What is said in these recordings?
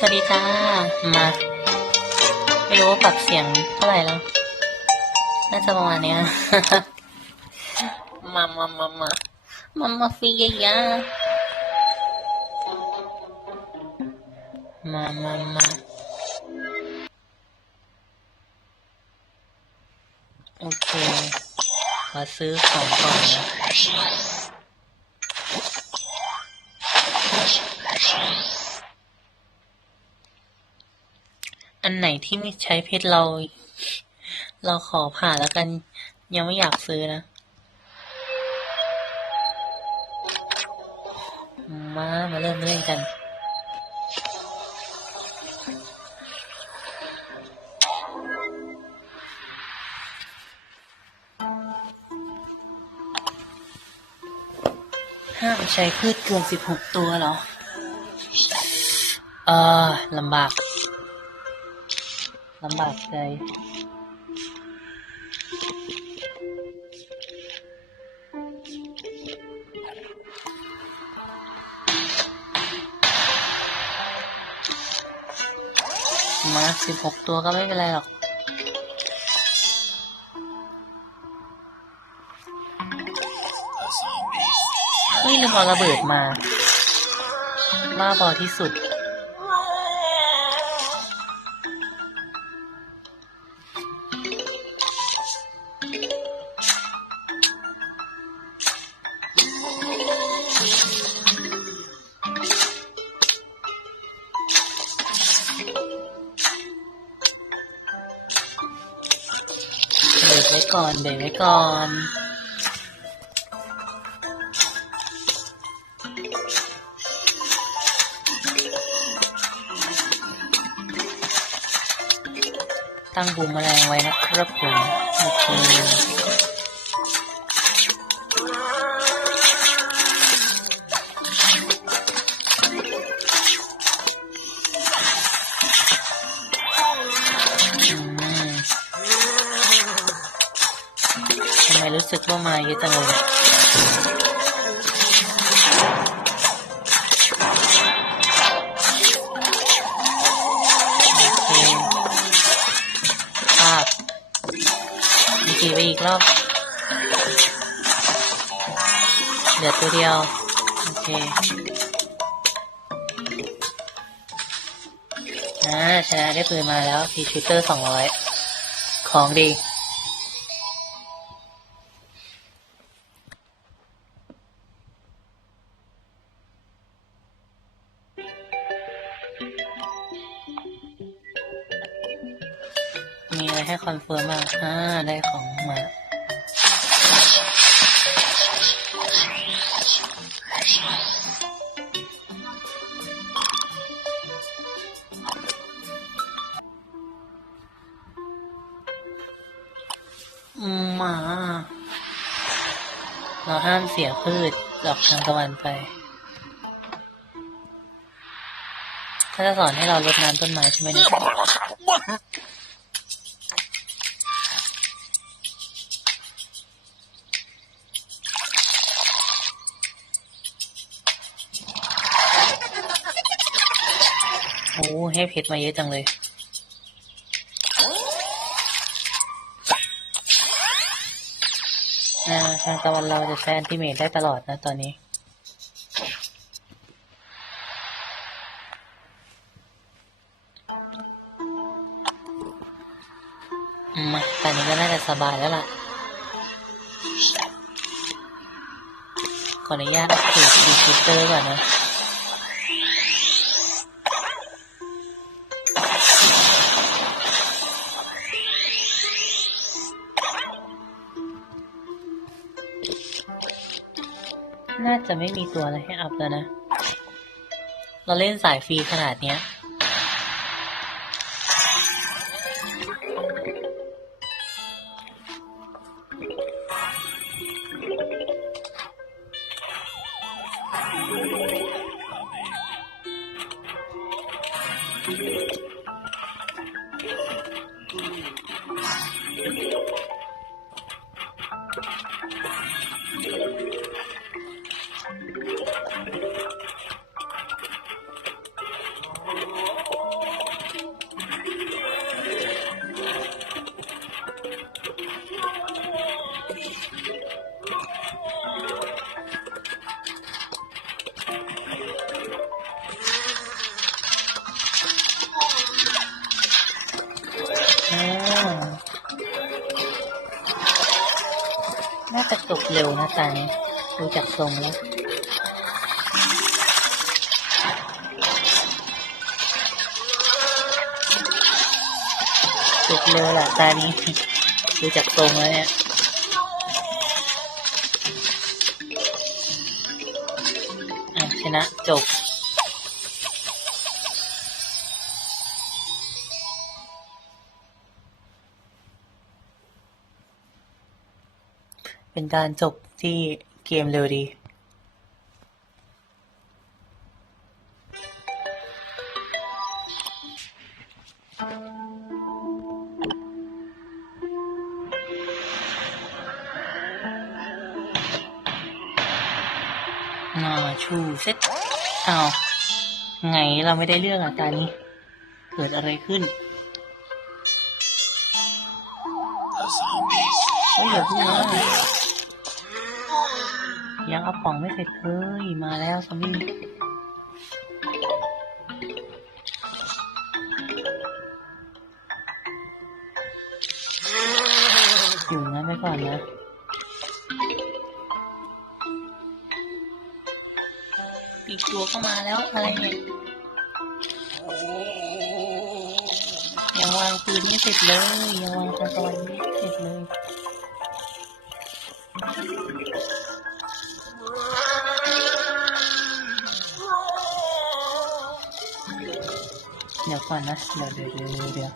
สวัสดีจ้า มาไม่รู้ว่าปรับเสียงเท่าไหร่แล้ว น่าจะประมาณเนี้ยมามามามามามาฟิยยามามามาโอเค ขอซื้อของก่อนนะ นไหนที่ไม่ใช้เพชรเรา เราขอผ่านแล้วกัน ยังไม่อยากซื้อนะ มา มาเริ่มเล่นกัน ห้ามใช้พืชเกินสิบหกตัวเหรอ เออลำบาก ลำบากใจมาสิบหกตัวก็ไม่เป็นไรหรอกเฮ้ยลืมเอาระเบิดมาบ้าบอที่สุด ก่อนเด็กไว้ก่อนตั้งบูมแมลงไว้นะครับผมโอเค ไมรู้สึกว่ามาเยอะจังเลยอะโอเคภาพมีกี่ไปอีกรอบเหลือตัวเดียว โอเคอ่าชนะได้ปืนมาแล้วพีชูเตอร์สองร้อยของดี เฟิร์มางอ่า ได้ของมามา เราห้ามเสียพืชดอกทานตะวันไปเขาจะสอนให้เรารดน้ำต้นไม้ใช่ไหมเนี่ย ให้เพชรมาเยอะจังเลย ทางตะวันเราจะใช้อันติเมทได้ตลอดนะตอนนี้ มาตอนนี้ก็น่าจะสบายแล้วล่ะ ขออนุญาตอัปเดดีคิเตอร์ก่อนนะ น่าจะไม่มีตัวอะไรให้อัพแล้วนะ เราเล่นสายฟรีขนาดเนี้ย ตานี้ดูจากทรงแล้วจบเร็วแหละตานี้ดูจากทรงแล้วเนี่ยชนะจบเป็นการจบ ที่เกมเร็วดีมาชูเซ็ตอ้าวไงเราไม่ได้เรื่องอะตานี้ เกิดอะไรขึ้นเฮ้ยอย่าเพิ่งมา ยังเอาป่องไม่เสร็จเลยมาแล้วซอมบี้อยู่งั้นไปก่อนนะปีกตัวก็มาแล้วอะไรเนี่ยยังวางปืนไม่เสร็จเลยยังวางคอนโซลไม่เสร็จเลย เดี๋ยวก่อนนะเดี๋ย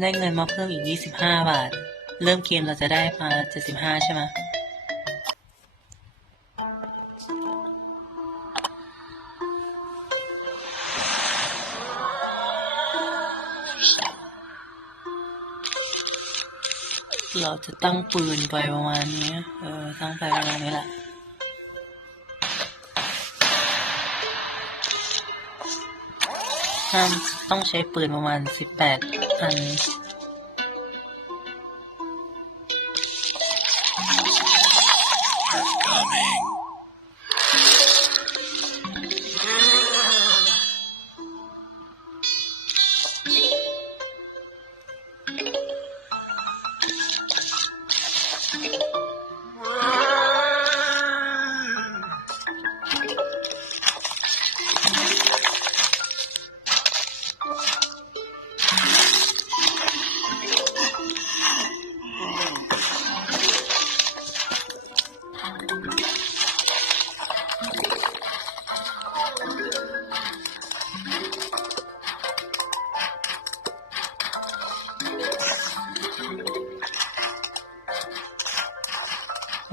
ได้เงินมาเพิ่มอีก 25 บาท เริ่มเกมเราจะได้มา 75 ใช่ไหมเราจะตั้งปืนไปประมาณนี้ เออ ตั้งไปประมาณนี้แหละห้ามต้องใช้ปืนประมาณสิบแปด อั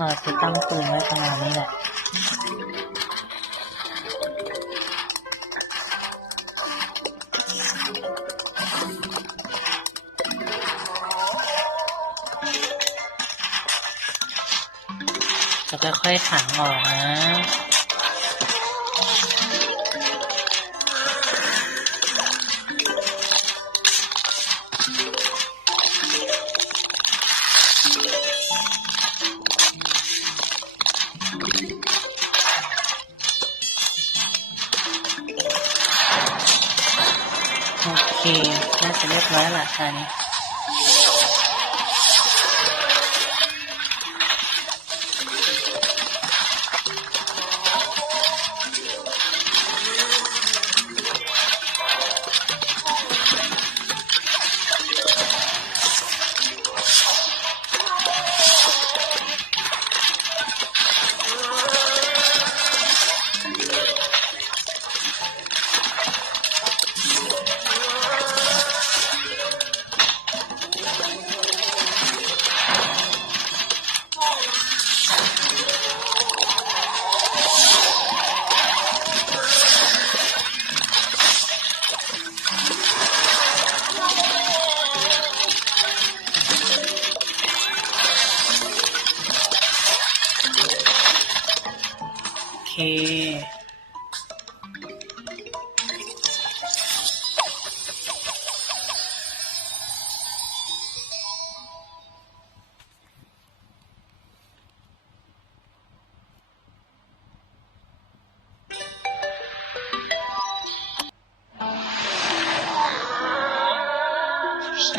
เราจะตั้งปืนไว้ประมาณนี้แหละจะค่อยๆถังออกนะ น่าจะเรียบร้อยละคะน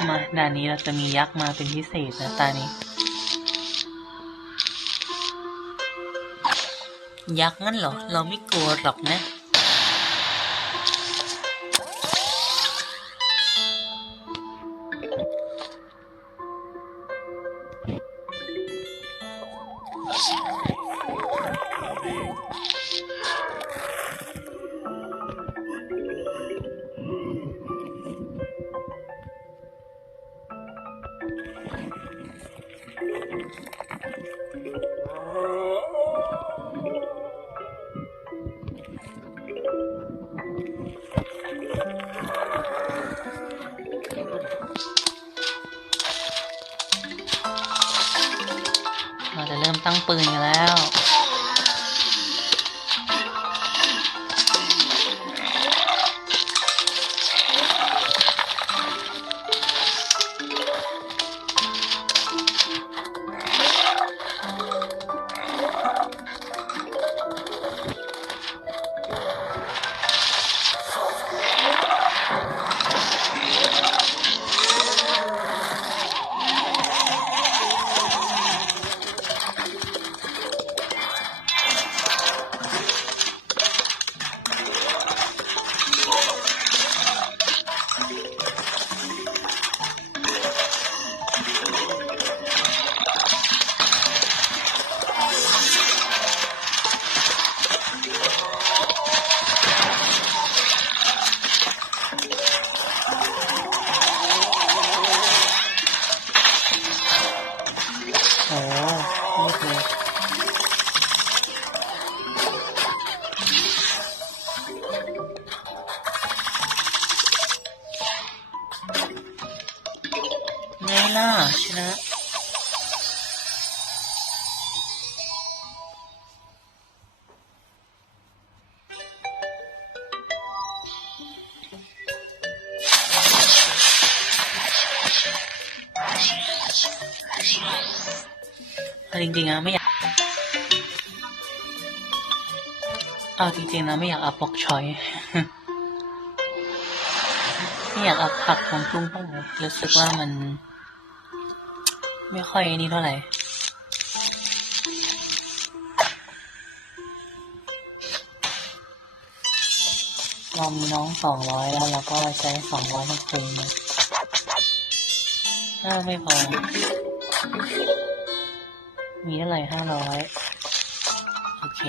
มาด่านนี้เราจะมียักษ์มาเป็นพิเศษนะตานี้ ยักษ์งั้นเหรอ เราไม่กลัวหรอกนะ ปืนกันแล้ว ริงๆนะไม่อยากเอาจริงๆนะไม่อยากอัพปกชอย ไม่อยากอัพผักของตุ้งเท่าไหร่รู้สึกว่ามัน ไม่ค่อยนี่เท่าไหร่เรามีน้องสองร้อยแล้วเราก็ใช้สองร้อยให้คุยนะถ้าไม่พอ มีเท่าไหร่ห้าร้อยโอเค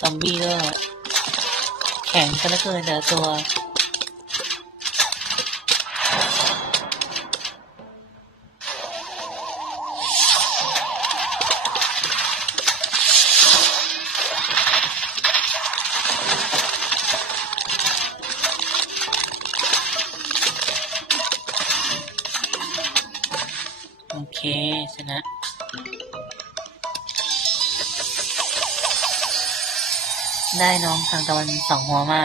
ซอมบี้ก็แข็งกันเหลือเกินแต่ตัว น้องทางตะวันสองหัวมา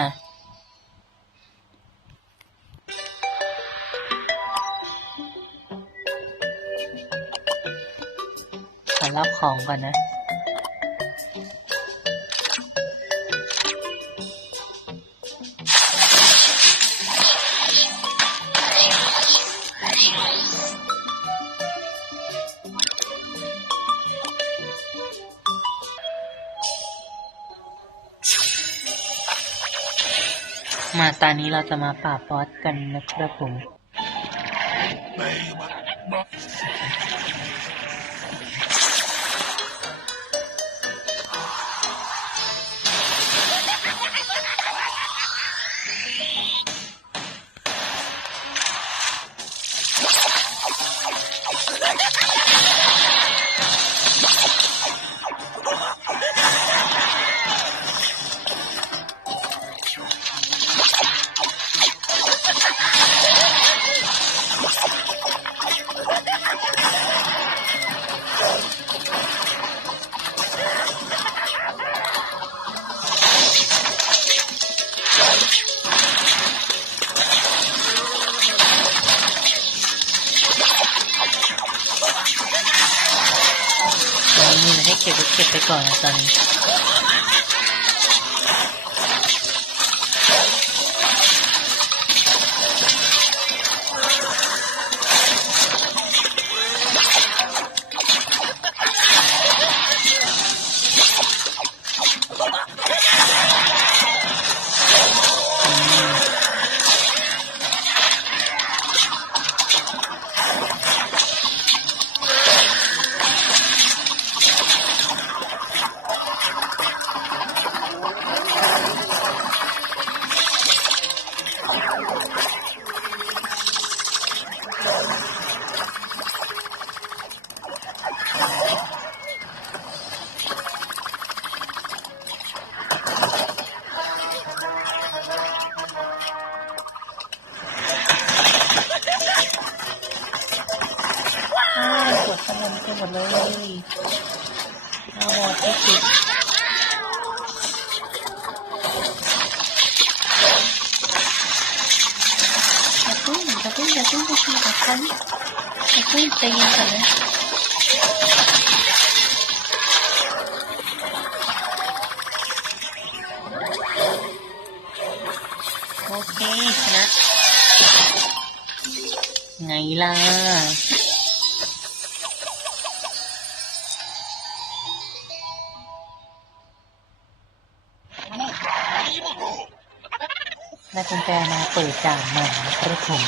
ขอรับของก่อนนะ ตอนนี้เราจะมาป่าบอสกันนะครับผม มีอะไรให้เก็บก็เก็บไปก่อนนะตอนนี้ นะ ไงล่ะ นายคุณแจมาเปิดจ่าหมาประถม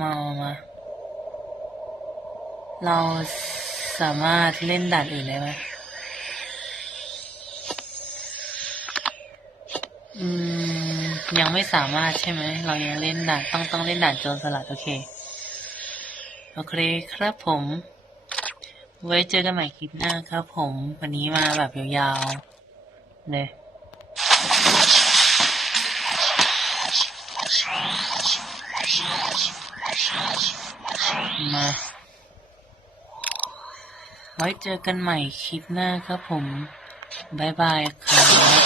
มามาเราสามารถเล่นด่านอื่นได้ไหมอืม ยังไม่สามารถใช่ไหม เรายังเล่นด่านต้องต้องเล่นด่านโจรสลัด โอเค โอเคครับผม ไว้เจอกันใหม่คลิปหน้าครับผม วันนี้มาแบบยาวๆ เลยมาไว้เจอกันใหม่คลิปหน้าครับผม บ๊ายบายครับ